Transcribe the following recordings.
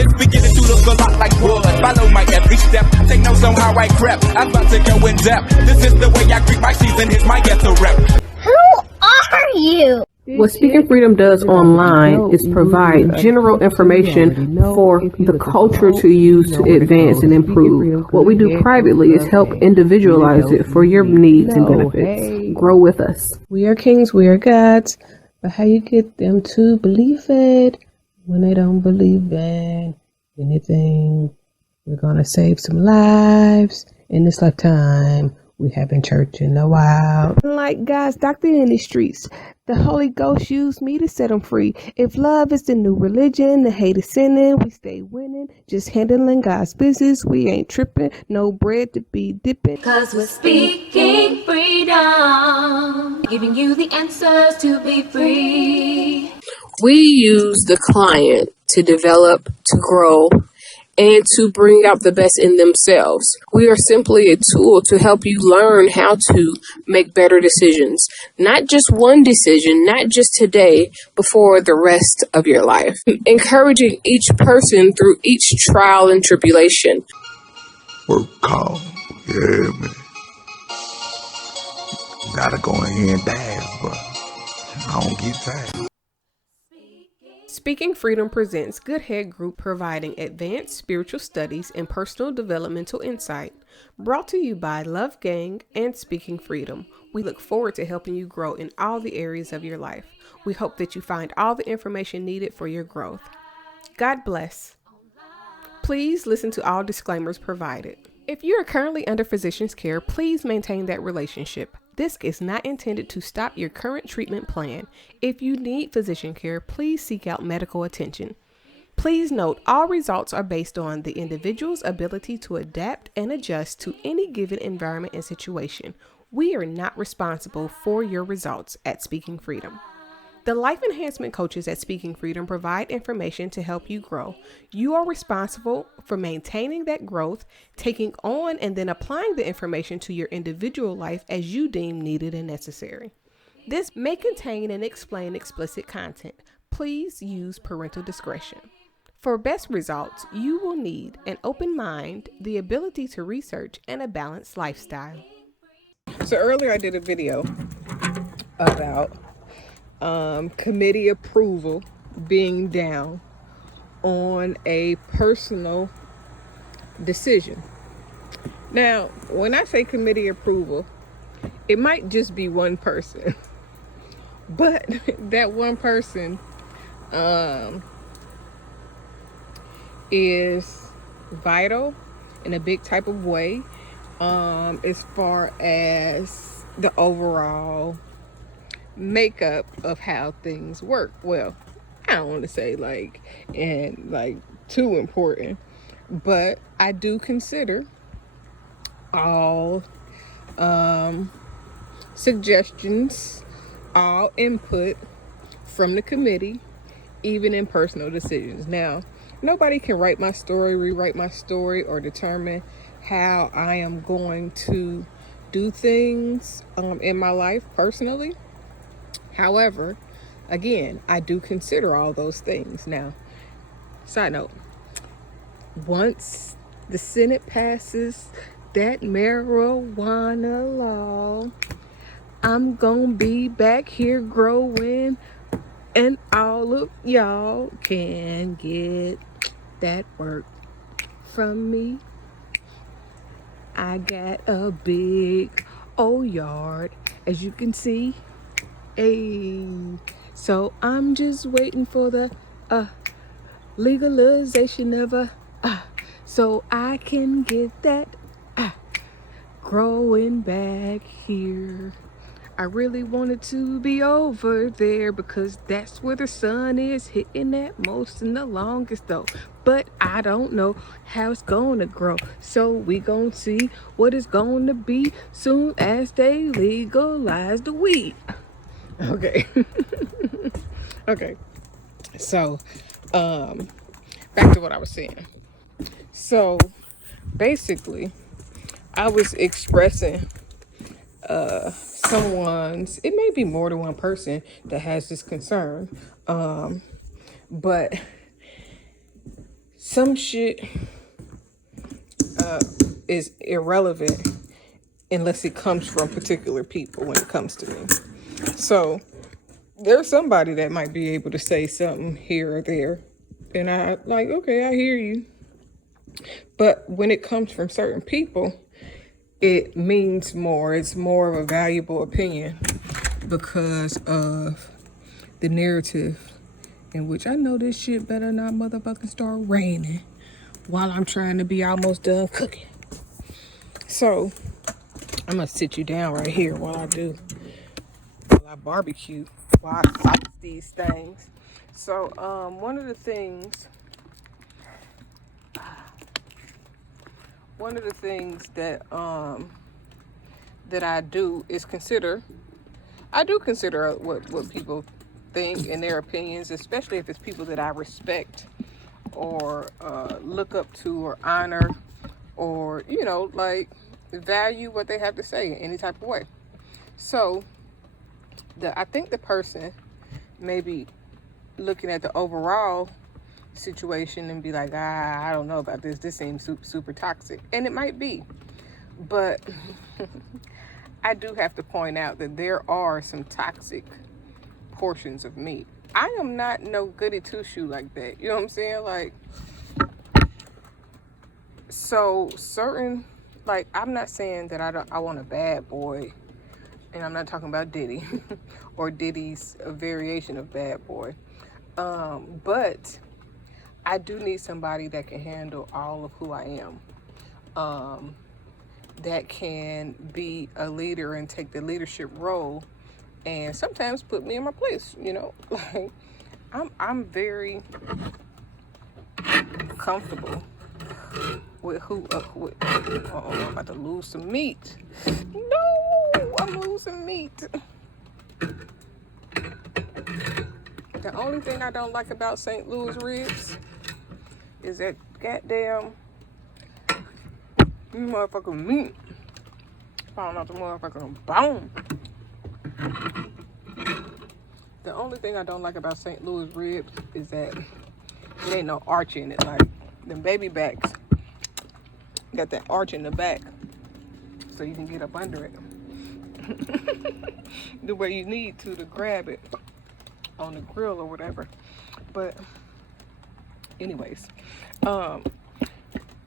It's beginning to look a lot like wood. Follow my every step. Take notes on how I crept. I'm about to go in depth. This is the way I greet my season. Here's my ghetto rep. Who are you? What Speaking Freedom does online is provide general information for the culture to use to advance and improve. What we do privately is help individualize it for your needs and benefits. Grow with us. We are kings, we are gods, but how you get them to believe it when they don't believe in anything? We're gonna save some lives in this lifetime. We haven't church in a while. Like God's doctor in the streets, the Holy Ghost used me to set them free. If love is the new religion, the hate is sinning, we stay winning. Just handling God's business, we ain't tripping. No bread to be dipping. Cause we're speaking freedom, giving you the answers to be free. We use the client to develop, to grow, and to bring out the best in themselves. We are simply a tool to help you learn how to make better decisions. Not just one decision, not just today, but for the rest of your life. Encouraging each person through each trial and tribulation. Work call. Yeah, man. Gotta go in here and dance, but I don't get tired. Speaking Freedom presents Good Head Group, providing advanced spiritual studies and personal developmental insight. Brought to you by Love Gang and Speaking Freedom. We look forward to helping you grow in all the areas of your life. We hope that you find all the information needed for your growth. God bless. Please listen to all disclaimers provided. If you are currently under physician's care, please maintain that relationship. This is not intended to stop your current treatment plan. If you need physician care, please seek out medical attention. Please note, all results are based on the individual's ability to adapt and adjust to any given environment and situation. We are not responsible for your results at Speaking Freedom. The life enhancement coaches at Speaking Freedom provide information to help you grow. You are responsible for maintaining that growth, taking on and then applying the information to your individual life as you deem needed and necessary. This may contain and explain explicit content. Please use parental discretion. For best results, you will need an open mind, the ability to research, and a balanced lifestyle. So earlier I did a video about committee approval being down on a personal decision. Now, when I say committee approval, it might just be one person, but that one person is vital in a big type of way as far as the overall makeup of how things work. Well, I don't want to say too important, but I do consider all suggestions, all input from the committee, even in personal decisions. Now, nobody can write my story, rewrite my story, or determine how I am going to do things in my life personally. However, again, I do consider all those things. Now, side note, once the Senate passes that marijuana law, I'm gonna be back here growing, and all of y'all can get that work from me. I got a big old yard, as you can see. Hey, so I'm just waiting for the legalization of so I can get that growing back here. I really wanted to be over there because that's where the sun is hitting at most and the longest though. But I don't know how it's gonna grow. So we gonna see what it's gonna be soon as they legalize the weed. Okay. Okay. So, back to what I was saying. So, basically, I was expressing it may be more than one person that has this concern, but some shit is irrelevant unless it comes from particular people when it comes to me. So there's somebody that might be able to say something here or there, and I like, okay, I hear you. But when it comes from certain people, it means more. It's more of a valuable opinion because of the narrative in which I know this shit better not motherfucking start raining while I'm trying to be almost done cooking. So I'm gonna sit you down right here while I barbecue, while I sauce these things. So one of the things that that I do is consider what people think and their opinions, especially if it's people that I respect or look up to or honor, or like value what they have to say in any type of way. So I think the person may be looking at the overall situation and be like, I don't know about this. This seems super toxic. And it might be. But I do have to point out that there are some toxic portions of me. I am not no goody two-shoe like that. You know what I'm saying? Like, so certain, like, I'm not saying that I want a bad boy. And I'm not talking about Diddy or Diddy's variation of bad boy. But I do need somebody that can handle all of who I am. That can be a leader and take the leadership role and sometimes put me in my place, Like, I'm very comfortable with I'm about to lose some meat. No, I'm losing meat. The only thing I don't like about St. Louis ribs is that goddamn motherfucking meat falling out the motherfucking bone. The only thing I don't like about St. Louis ribs is that there ain't no arch in it. Like, them baby backs got that arch in the back so you can get up under it the way you need to grab it on the grill or whatever. But anyways,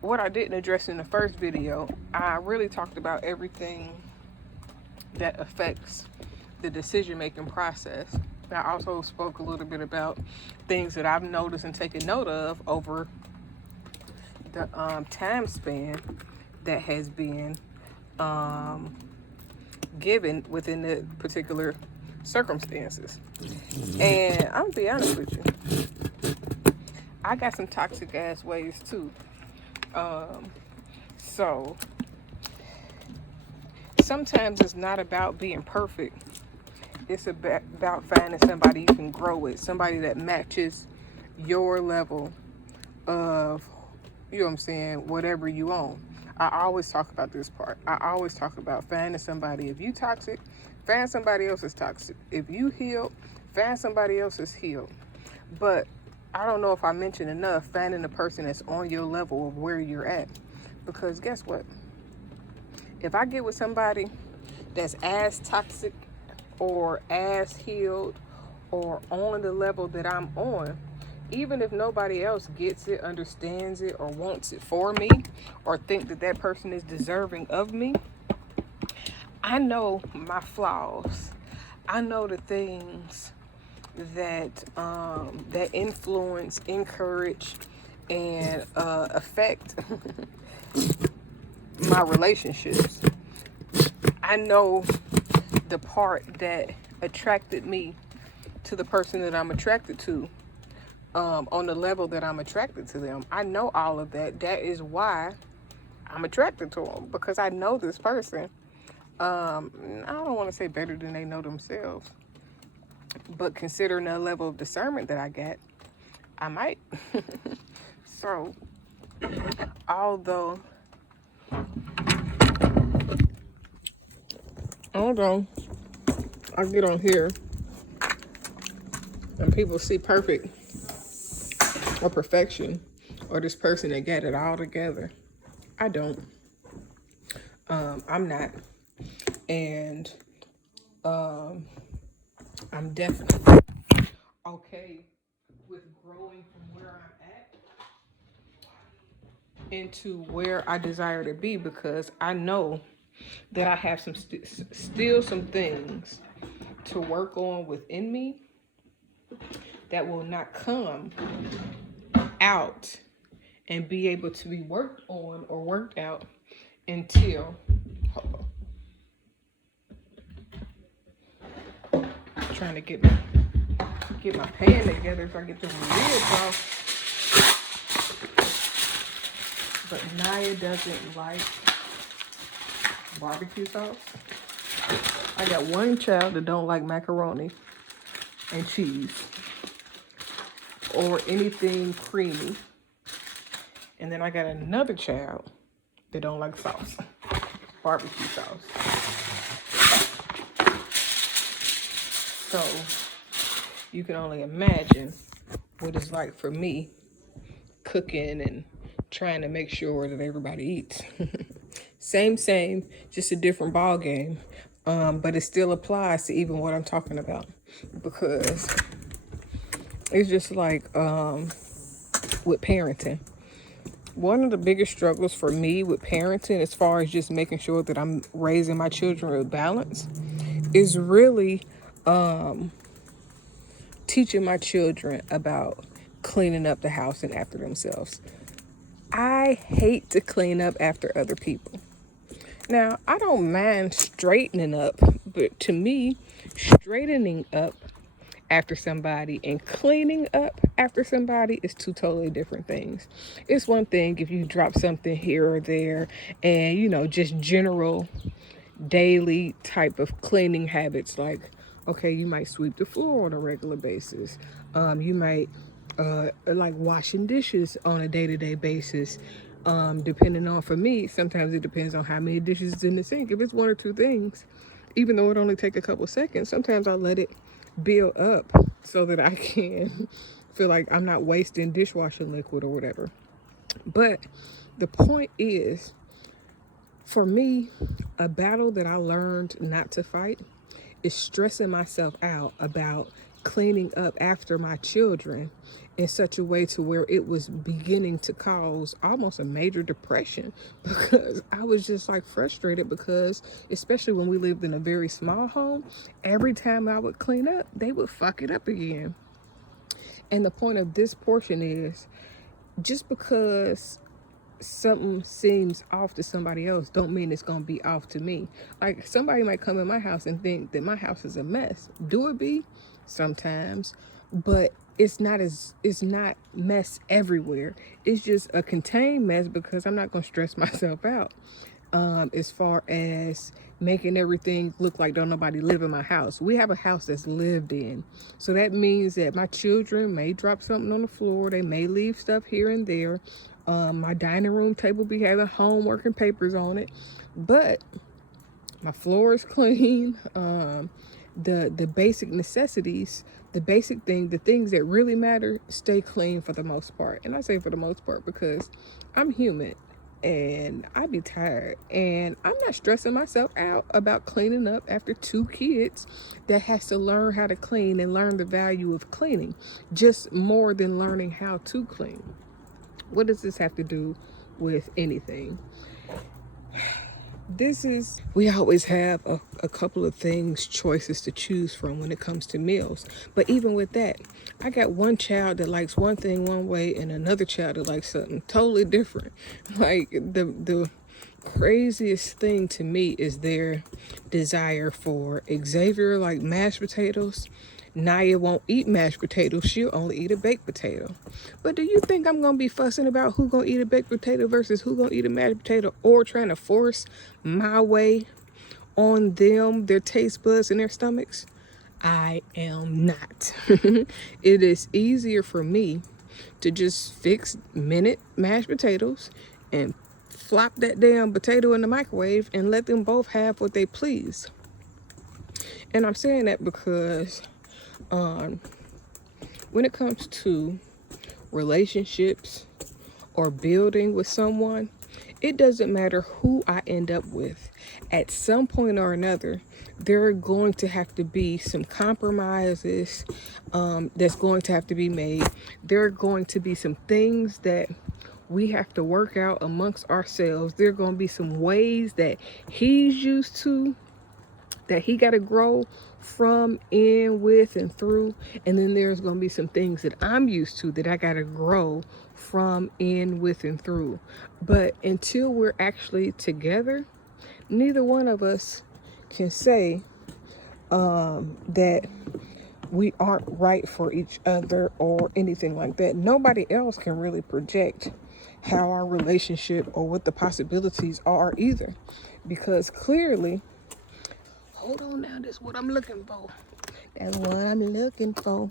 what I didn't address in the first video, I really talked about everything that affects the decision-making process. I also spoke a little bit about things that I've noticed and taken note of over the time span that has been given within the particular circumstances. And I'm gonna be honest with you, I got some toxic ass ways too. So sometimes it's not about being perfect. It's about finding somebody you can grow with, somebody that matches your level of, whatever you own. I always talk about this part. I always talk about finding somebody. If you toxic, find somebody else is toxic. If you healed, find somebody else is healed. But I don't know if I mentioned enough, finding a person that's on your level of where you're at. Because guess what? If I get with somebody that's as toxic or as healed or on the level that I'm on, even if nobody else gets it, understands it, or wants it for me, or think that that person is deserving of me, I know my flaws. I know the things that that influence, encourage, and affect my relationships. I know the part that attracted me to the person that I'm attracted to, on the level that I'm attracted to them. I know all of that. That is why I'm attracted to them, because I know this person. I don't want to say better than they know themselves, but considering the level of discernment that I got, I might. So, although, I get on here and people see perfect or perfection or this person that got it all together. I don't. I'm not. And I'm definitely okay with growing from where I'm at into where I desire to be, because I know that I have some still some things to work on within me that will not come out and be able to be worked on or worked out until, hold on, I'm trying to get my pan together so I get the lids off. But Naya doesn't like barbecue sauce. I got one child that don't like macaroni and cheese or anything creamy. And then I got another child that don't like sauce, barbecue sauce. So you can only imagine what it's like for me cooking and trying to make sure that everybody eats. Same, just a different ball game. But it still applies to even what I'm talking about, because it's just like with parenting. One of the biggest struggles for me with parenting, as far as just making sure that I'm raising my children with balance, is really teaching my children about cleaning up the house and after themselves. I hate to clean up after other people. Now, I don't mind straightening up, but to me, straightening up after somebody and cleaning up after somebody is two totally different things. It's one thing if you drop something here or there and, you know, just general daily type of cleaning habits, like, okay, you might sweep the floor on a regular basis. You might like washing dishes on a day-to-day basis. Depending on, for me, sometimes it depends on how many dishes is in the sink. If it's one or two things, even though it only take a couple seconds, sometimes I let it build up so that I can feel like I'm not wasting dishwashing liquid or whatever. But the point is, for me, a battle that I learned not to fight is stressing myself out about cleaning up after my children in such a way to where it was beginning to cause almost a major depression, because I was just like frustrated, because especially when we lived in a very small home, every time I would clean up, they would fuck it up again. And the point of this portion is, just because something seems off to somebody else don't mean it's gonna be off to me. Like, somebody might come in my house and think that my house is a mess. Do it be? Sometimes. But it's not mess everywhere. It's just a contained mess, because I'm not gonna stress myself out as far as making everything look like don't nobody live in my house. We have a house that's lived in, so that means that my children may drop something on the floor, they may leave stuff here and there. My dining room table be having homework and papers on it, but my floor is clean. The basic necessities, the things that really matter, stay clean for the most part. And I say for the most part because I'm human and I be tired, and I'm not stressing myself out about cleaning up after two kids that has to learn how to clean and learn the value of cleaning, just more than learning how to clean. What does this have to do with anything? We always have a couple of choices to choose from when it comes to meals. But even with that, I got one child that likes one thing one way and another child that likes something totally different. Like, the craziest thing to me is their desire for Xavier like mashed potatoes. Naya won't eat mashed potatoes. She'll only eat a baked potato. But do you think I'm going to be fussing about who going to eat a baked potato versus who going to eat a mashed potato, or trying to force my way on them, their taste buds and their stomachs? I am not. It is easier for me to just fix minute mashed potatoes and flop that damn potato in the microwave and let them both have what they please. And I'm saying that because when it comes to relationships or building with someone, it doesn't matter who I end up with. At some point or another, there are going to have to be some compromises that's going to have to be made. There are going to be some things that we have to work out amongst ourselves. There are going to be some ways that he's used to that he got to grow from, in, with, and through. And then there's going to be some things that I'm used to that I got to grow from, in, with, and through. But until we're actually together, neither one of us can say that we aren't right for each other or anything like that. Nobody else can really project how our relationship or what the possibilities are either. Because clearly, hold on now, this is what I'm looking for. That's what I'm looking for.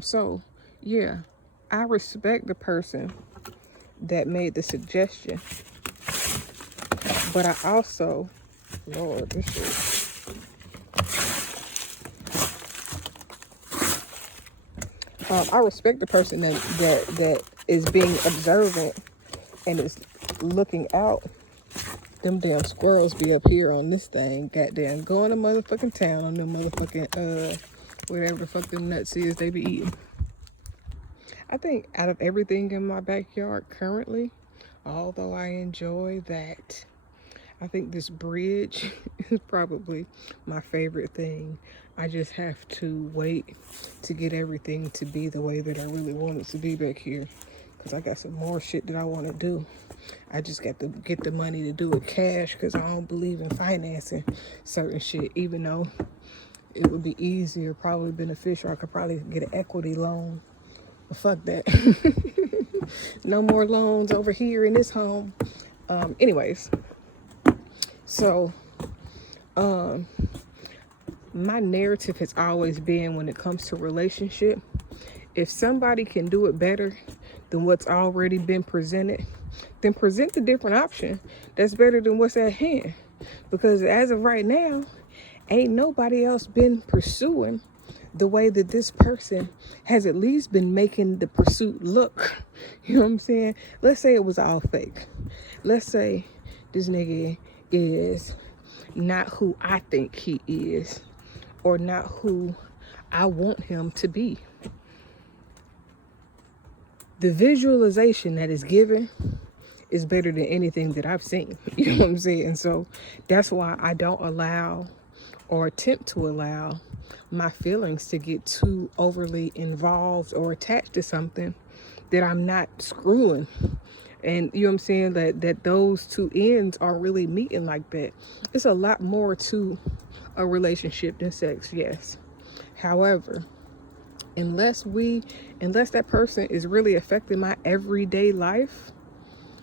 So yeah, I respect the person that made the suggestion, but I also, Lord, this shit. I respect the person that is being observant and is looking out. Them damn squirrels be up here on this thing, goddamn, going to motherfucking town on them motherfucking, whatever the fuck them nuts is they be eating. I think out of everything in my backyard currently, although I enjoy that, I think this bridge is probably my favorite thing. I just have to wait to get everything to be the way that I really want it to be back here. Because I got some more shit that I want to do. I just got to get the money to do it cash because I don't believe in financing certain shit. Even though it would be easier, probably beneficial. I could probably get an equity loan. But fuck that. No more loans over here in this home. Anyways. So, my narrative has always been when it comes to relationship, if somebody can do it better than what's already been presented, then present a different option that's better than what's at hand. Because as of right now, ain't nobody else been pursuing the way that this person has at least been making the pursuit look. You know what I'm saying? Let's say it was all fake. Let's say this nigga is not who I think he is, or not who I want him to be. The visualization that is given is better than anything that I've seen. You know what I'm saying? So that's why I don't allow or attempt to allow my feelings to get too overly involved or attached to something that I'm not screwing. And you know what I'm saying, that those two ends aren't really meeting like that. It's a lot more to a relationship than sex, yes. However, unless that person is really affecting my everyday life,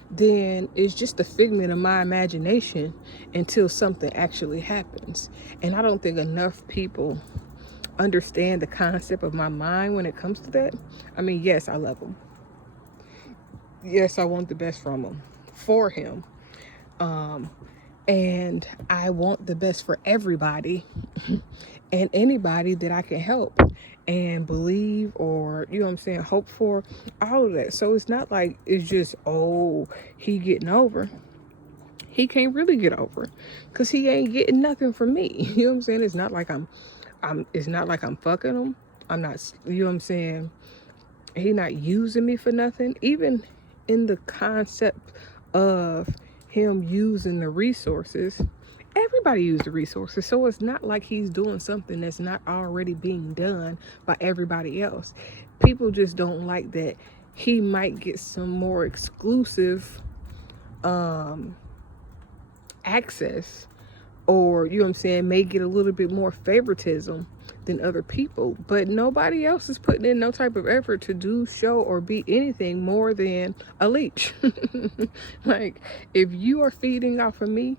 then it's just a figment of my imagination until something actually happens. And I don't think enough people understand the concept of my mind when it comes to that. I mean, yes, I love him. Yes, I want the best from him, for him. And I want the best for everybody and anybody that I can help and believe, or, you know what I'm saying, hope for, all of that. So it's not like it's just, oh, he getting over. He can't really get over because he ain't getting nothing from me. You know what I'm saying? It's not like it's not like I'm fucking him. I'm not, you know what I'm saying? He not using me for nothing. Even in the concept of him using the resources, everybody use the resources. So it's not like he's doing something that's not already being done by everybody else. People just don't like that he might get some more exclusive access, or, you know what I'm saying, may get a little bit more favoritism than other people. But nobody else is putting in no type of effort to do, show, or be anything more than a leech. Like, if you are feeding off of me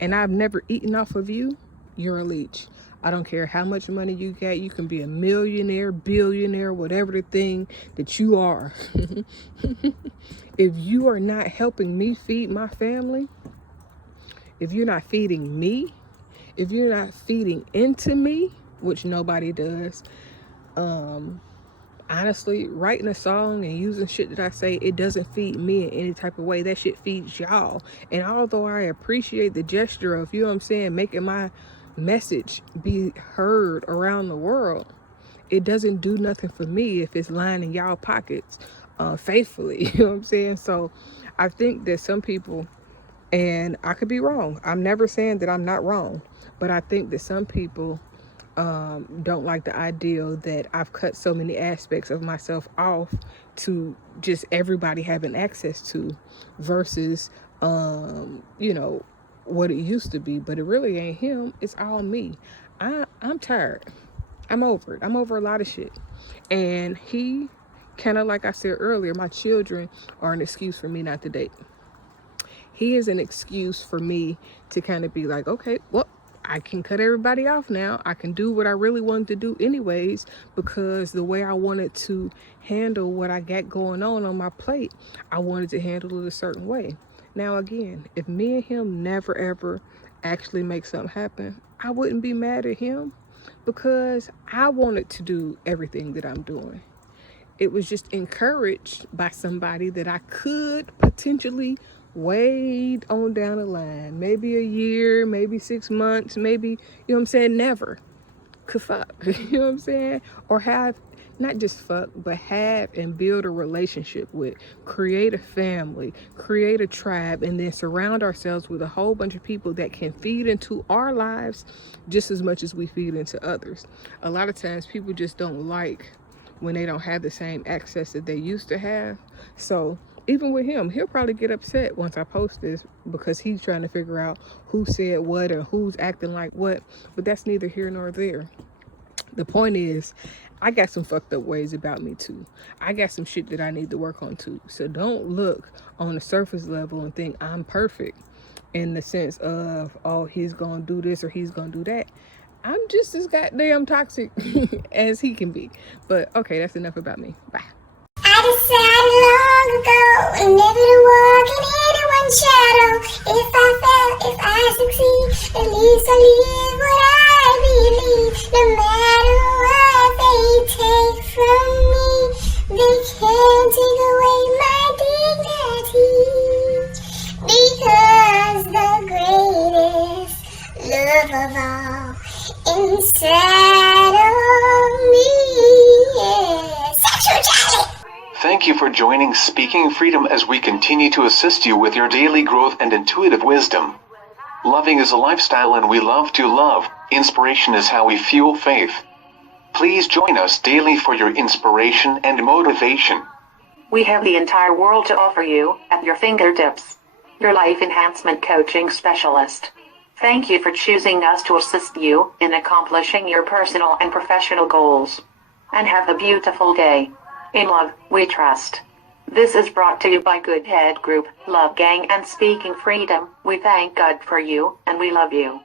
and I've never eaten off of you, you're a leech. I don't care how much money you got. You can be a millionaire, billionaire, whatever the thing that you are. If you are not helping me feed my family, if you're not feeding me, if you're not feeding into me, which nobody does, honestly, writing a song and using shit that I say, it doesn't feed me in any type of way. That shit feeds y'all. And although I appreciate the gesture of, you know what I'm saying, making my message be heard around the world, it doesn't do nothing for me if it's lining y'all pockets faithfully. You know what I'm saying? So I think that some people, and I could be wrong, I'm never saying that I'm not wrong, but I think that some people don't like the ideal that I've cut so many aspects of myself off to just everybody having access to versus you know, what it used to be. But it really ain't him, it's all me. I'm tired. I'm over it. I'm over a lot of shit. And he, kind of like I said earlier, my children are an excuse for me not to date. He is an excuse for me to kind of be like, okay, well, I can cut everybody off now. I can do what I really wanted to do anyways, because the way I wanted to handle what I got going on my plate, I wanted to handle it a certain way. Now, again, if me and him never ever actually make something happen, I wouldn't be mad at him, because I wanted to do everything that I'm doing. It was just encouraged by somebody that I could potentially wait on down the line. Maybe a year, maybe 6 months, maybe, you know what I'm saying, never could fuck. You know what I'm saying? Or have, not just fuck, but have and build a relationship with, create a family, create a tribe, and then surround ourselves with a whole bunch of people that can feed into our lives just as much as we feed into others. A lot of times people just don't like when they don't have the same access that they used to have. So even with him, he'll probably get upset once I post this, because he's trying to figure out who said what and who's acting like what. But that's neither here nor there. The point is, I got some fucked up ways about me too. I got some shit that I need to work on too. So don't look on the surface level and think I'm perfect in the sense of, oh, he's gonna do this or he's gonna do that. I'm just as goddamn toxic as he can be. But okay, that's enough about me. Bye. I decided long ago never to walk in anyone's shadow. If I fail, if I succeed, at least I live what I believe. No matter what they take from me, they can't take away my dignity. Because the greatest love of all inside of me is sexuality. Thank you for joining Speaking Freedom as we continue to assist you with your daily growth and intuitive wisdom. Loving is a lifestyle and we love to love. Inspiration is how we fuel faith. Please join us daily for your inspiration and motivation. We have the entire world to offer you at your fingertips. Your life enhancement coaching specialist. Thank you for choosing us to assist you in accomplishing your personal and professional goals. And have a beautiful day. In love, we trust. This is brought to you by Good Head Group, Love Gang, and Speaking Freedom. We thank God for you, and we love you.